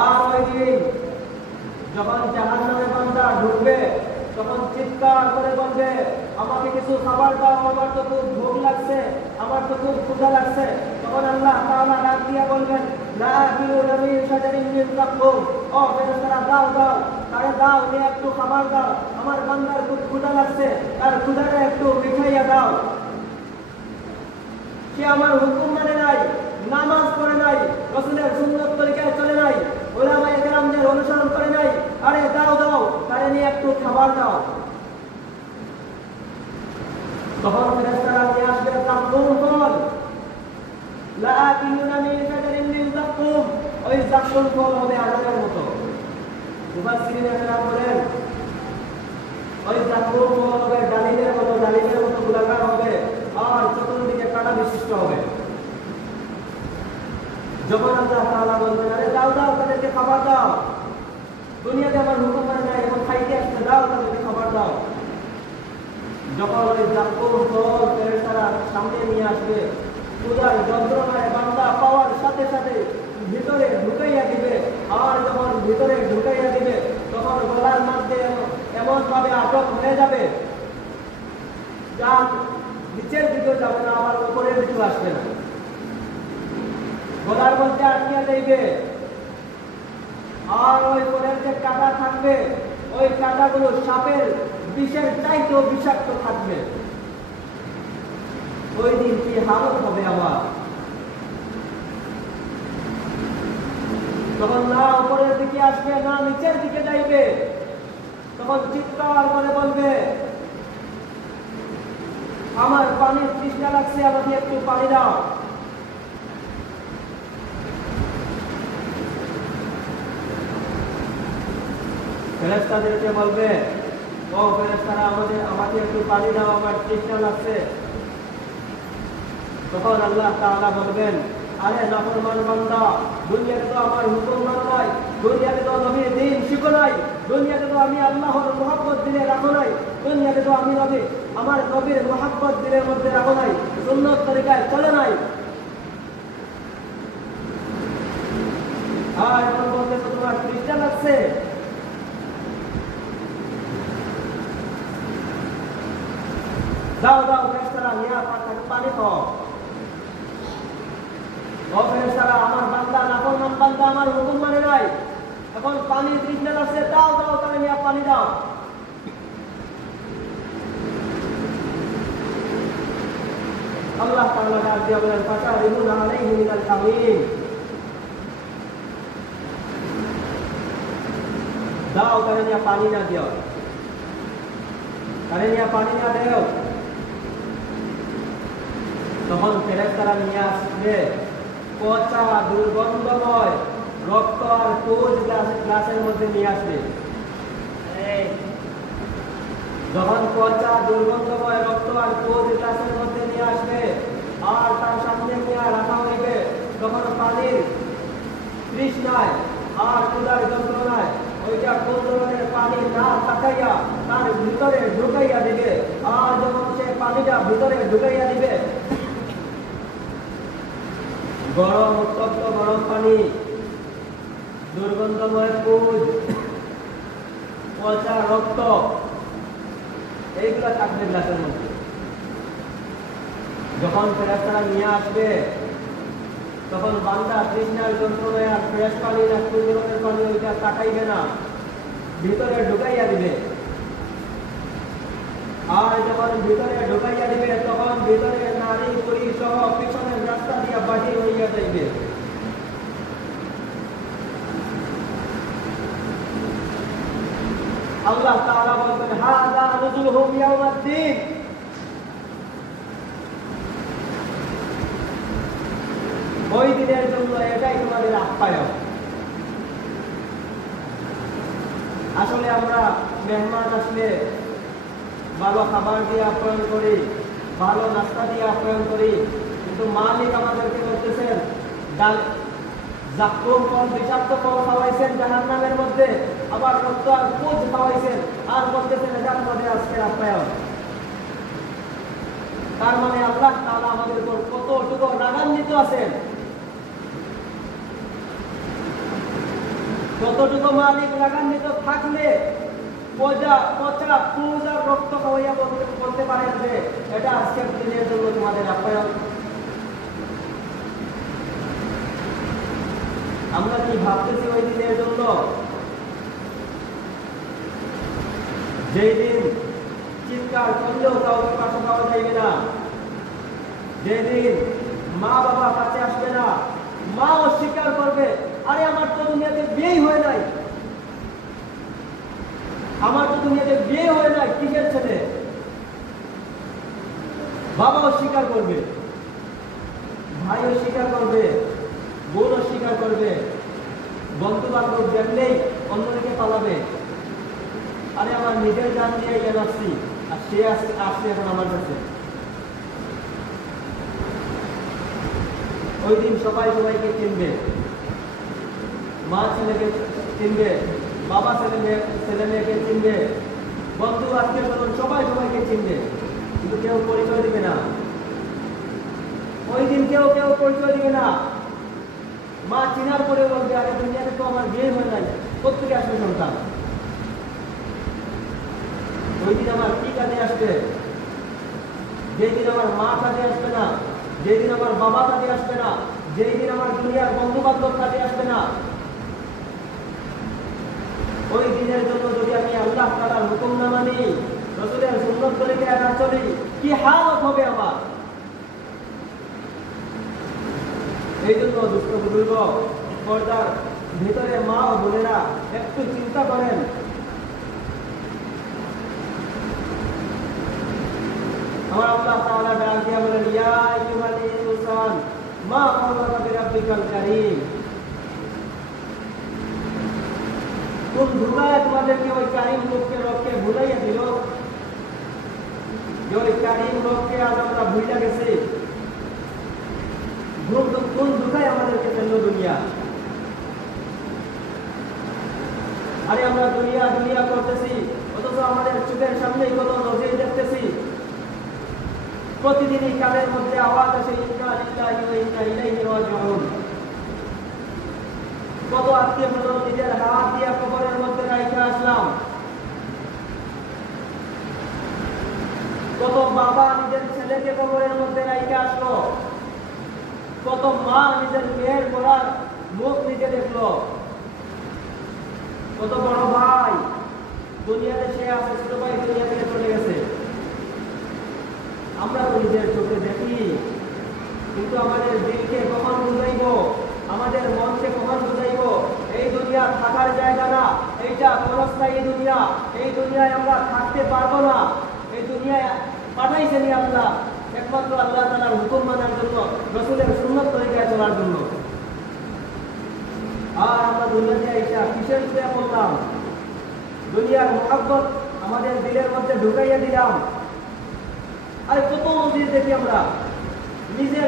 আর ওই দিন যখন জাহান্নামে বান্দা ঢুকবে তখন চিৎকার করে বলবে, আমাকে কিছু খাবার দাও, আমার তো খুব ভোগ লাগছে, আমার তো খুব ক্ষুধা লাগছে। তখন আল্লাহ তাআলা ডাক দিয়ে বলবেন, লা আকিলুনা মিন শাজারিন মিন যাক্কুম, ও ফেরেশতারা দাও দাও, তারে দাও, নিয়ে একটু খাবার দাও, আমার বান্দার খুব ক্ষুধা লাগছে, তার ক্ষুধাটা একটু মিঠাইয়া দাও। সে আমার হুকুম মানে নাই, নামাজ পড়ে নাই, রাসূলের সুন্নাত তরিকায় চলে নাই, উলামায়ে কেরামদের অনুসরণ করে নাই, আরে দাও দাও, তারে নিয়ে একটু খাবার দাও। তখন ফেরেশতারা নিয়ে আসবে যাক্কুম ফল, লা আকিলুনা মিন শাজারিন মিন যাক্কুম, ওই যাক্কুম ফল হবে আগুনের মতো। মুফাসসিরিনেরা বলেন ওই যাক্কুম ফল হবে ডালিমের মতো গোলাকার হবে, আর চতুর্দিকে কাঁটা বিশিষ্ট হবে। যখন আল্লাহ তাআলা বলবেন, আরে দাও দাও, তাদেরকে খাবার দাও, দুনিয়াতে আমার হুকুম মানে নাই, এখন খাইতে আসছে, দাও তাদেরকে খাবার দাও। যখন ওই যাক্কুম ফল ফেরেশতারা সামনে নিয়ে আসবে, ক্ষুধার যন্ত্রণায় বান্দা পাওয়ার সাথে সাথে ভিতরে ঢুকাইয়া দিবে, আর যখন ভিতরে ঢুকাইয়া দিবে তখন গলার মধ্যে এমন ভাবে আটক হয়ে যাবে যা নিচের দিকে যাবে না, আবার উপরের দিকে আসবে না, গলার মধ্যে আটকিয়া যাইবে। আর ওই কোলের যে কাঁটা থাকবে, ওই কাঁটাগুলো সাপের বিষের চাইতেও বিষাক্ত থাকবে। ওই দিন কি হালত হবে আমার! তখন না উপরের দিকে আসবে না নিচের দিকে যাইবে, তখন চিৎকার করে বলবে, আমার পানির তৃষ্ণা লাগছে, আমাকে একটু পানি দাও। ফেরেশতাদেরকে বলবে, ও ফেরেশতারা আমাকে একটু পানি দাও, আমার তৃষ্ণা লাগছে। তখন আল্লাহ তাআলা বলবেন, আরে নাফরমান বান্দা, দুনিয়াতে তো আমার হুকুম মানো নাই, দুনিয়াতে তো নবীর দ্বীন শিখো নাই, দুনিয়াতে তো আমি আল্লাহর মুহাব্বত দিলে রাখো নাই, দুনিয়াতে তো আমি আমার নবীর মুহাব্বত দিলের মধ্যে রাখো নাই, সুন্নাত তরিকায় চলে নাই। আর এখন বলতে তো তোমার তৃষ্ণা লাগছে, দাও দাও ফেরেশতারা নিয়ে পানি খাও। ও ফেরেশতারা, আমার বান্দা নাফরমান বান্দা আমার হুকুম মানে নাই, এখন পানি তৃষ্ণা লাগছে, দাও দাও, তাহলে নিয়ে পানি দাও। আল্লাহ তাআলা ডাক দিয়ে বলেন, ফাশারিবুনা আলাইহি মিনাল হামিম, দাও, তাহলে নিয়ে পানি না দিও, তাহলে নিয়ে পানি না দেও। তখন ফেরেশতারা নিয়ে আসবে পচা দুর্গন্ধময় রক্ত আর কোজ গ্লাসের মধ্যে নিয়ে আসবে। যখন পচা দুর্গন্ধময় রক্ত আর কোজ গ্লাসের মধ্যে নিয়ে আসবে আর তার সামনে নিয়ে রাখা হইবে, তখন পানির তৃষ্ণায় আর ক্ষুধার যন্ত্রণায় ওইটা কোন ধরনের পানি না তাকাইয়া তার ভিতরে ঢুকাইয়া দিবে। আর যখন সে পানিটা ভিতরে ঢুকাইয়া দিবে, গরম উত্তপ্ত গরম পানি, দুর্গন্ধময় পুজ, পচা রক্ত, এইগুলো থাকবে গ্লাসের মধ্যে। যখন ফেরেশতারা নিয়ে আসবে তখন বান্দা তৃষ্ণার যন্ত্রণায় আর ফ্রেশ পানি না কোন ধরনের পানি ওইটা তাকাইবে না, ভিতরে ঢুকাইয়া দিবে। আর যখন ভিতরে ঢুকাইয়া দিবে তখন ভিতরে নারী পুরী সহ পিছনের রাস্তা দিয়া বাহির হইয়া যাইবে। আল্লাহ তাআলা বলবেন, হাযা নুজুলুহুম ইয়াউমাদ্দিন, ওই দিনের জন্য এটাই তোমাদের আপ্যায়ন। আসলে আমরা মেহমান আসলে ভালো খাবার দিয়ে আপ্যায়ন করি, ভালো নাস্তা দিয়ে আপ্যায়ন করি, কিন্তু মালিক আমাদেরকে বলতেছেন যাক্কুম ফল, বিষাক্ত ফল খাওয়াইছেন জাহান্নামের মধ্যে, আবার রক্ত আর পুজ খাওয়াইছেন, আর বলতেছেন এটা আমাদের আজকের আপ্যায়ন। তার মানে আল্লাহ তাআলা আমাদের উপর কতটুকু রাগান্বিত আছেন। কতটুকু মালিক লাগান্বিত থাকলে পচা পূজার রক্ত খাওয়াইয়া বলতে পারেন যে এটা আজকের দিনের জন্য তোমাদের আপ্যায়ন। আমরা কি ভাবতেছি ওই দিনের জন্য? যেই দিন চিৎকার করলেও কাউকে পাশে পাওয়া যাইবে না, যেদিন মা বাবা কাছে আসবে না, মা অস্বীকার করবে, আরে আমার তো দুনিয়াতে বিয়ে হয় নাই, আমার তো দুনিয়াতে বিয়ে হয় নাই, কিসের ছেলে? বাবা অস্বীকার করবে, ভাই অস্বীকার করবে, বোন অস্বীকার করবে, বন্ধু বান্ধব দেখলেই অন্যদিকে পালাবে, আরে আমার নিজের জান দিয়ে গেল আসছি, আর সে আসছে এখন আমার কাছে। ওই দিন সবাই সবাইকে চিনবে, মা ছেলেকে চিনবে, বাবা ছেলে মেয়েকে চিনবে, বন্ধু আত্মীয় স্বজন সবাই সবাইকে চিনবে, কিন্তু কেউ পরিচয় দিবে না। ওই দিন কেউ পরিচয় দিবে না। মা চিনার পরে বলবে, আরে দুনিয়াতে তো আমার বিয়ে হয় নাই, কোথেকে আসবে সন্তান? ওই দিন আমার কি কাজে আসবে? যেদিন আমার মা কাজে আসবে না, যেদিন আমার বাবা কাজে আসবে না, যেই দিন আমার দুনিয়ার বন্ধু বান্ধব কাজে আসবে না, ওই দিনের জন্য যদি আমি আল্লাহ তাআলার হুকুম না মানি, রাসূলের সুন্নাত তরিকে না চলি, কি হালত হবে আমার? এই জন্য দুষ্ট বুজুর্গ, পর্দার ভিতরে মা ও বোনেরা একটু চিন্তা করেন। আমার আল্লাহ তাআলা ডাক দিয়া বলেন, ইয়া আইয়ুহাল ইনসান মা গাররাকা বিরাব্বিকাল কারীম। কোন ধোঁকায় তোমাদেরকে ওই কারীম রবকে ভুলাইয়া দিল? যে ওই কারীম রবকে আজ আমরা ভুইলা গেছি। কোন ধোঁকায় আমাদেরকে ফেললো দুনিয়া? আরে আমরা দুনিয়া করতেছি, অথচ আমাদের চোখের সামনেই কত নজির দেখতেছি। প্রতিদিনই কানের মধ্যে আওয়াজ আসে, ইন্না লিল্লাহি ওয়া ইন্না ইলাইহি রাজিউন। কত আত্মীয় স্বজন নিজের হাত দিয়ে কবরের মধ্যে রাখে আসলাম, কত বাবা নিজের ছেলেকে কবরের মধ্যে রাখে আসলো, কত মা নিজের মেয়ের পড়ার মুখ নিজে দেখলো, কত বড় ভাই দুনিয়াতে সে আছে, ছোট ভাই দুনিয়া থেকে চলে গেছে। আমরা তো নিজের চোখে দেখি, কিন্তু আমাদের দিলকে কখন বুঝাইব, আমাদের মনকে কখন বুঝাইব এই দুনিয়া থাকার জায়গা না, এইটা ক্ষণস্থায়ী দুনিয়া, এই দুনিয়ায় আমরা থাকতে পারবো না। এই দুনিয়ায় পাঠাইছেন আল্লাহ একমাত্র আল্লাহ তাআলার হুকুম মানার জন্য, রাসূলের সুন্নাত তরিকায় চলার জন্য। আর আমরা দুনিয়াতে আইসা কিসের চেয়ে বললাম, দুনিয়ার মুহাব্বত আমাদের দিলের মধ্যে ঢুকাইয়া দিলাম। আর কত নজির দেখি আমরা নিজের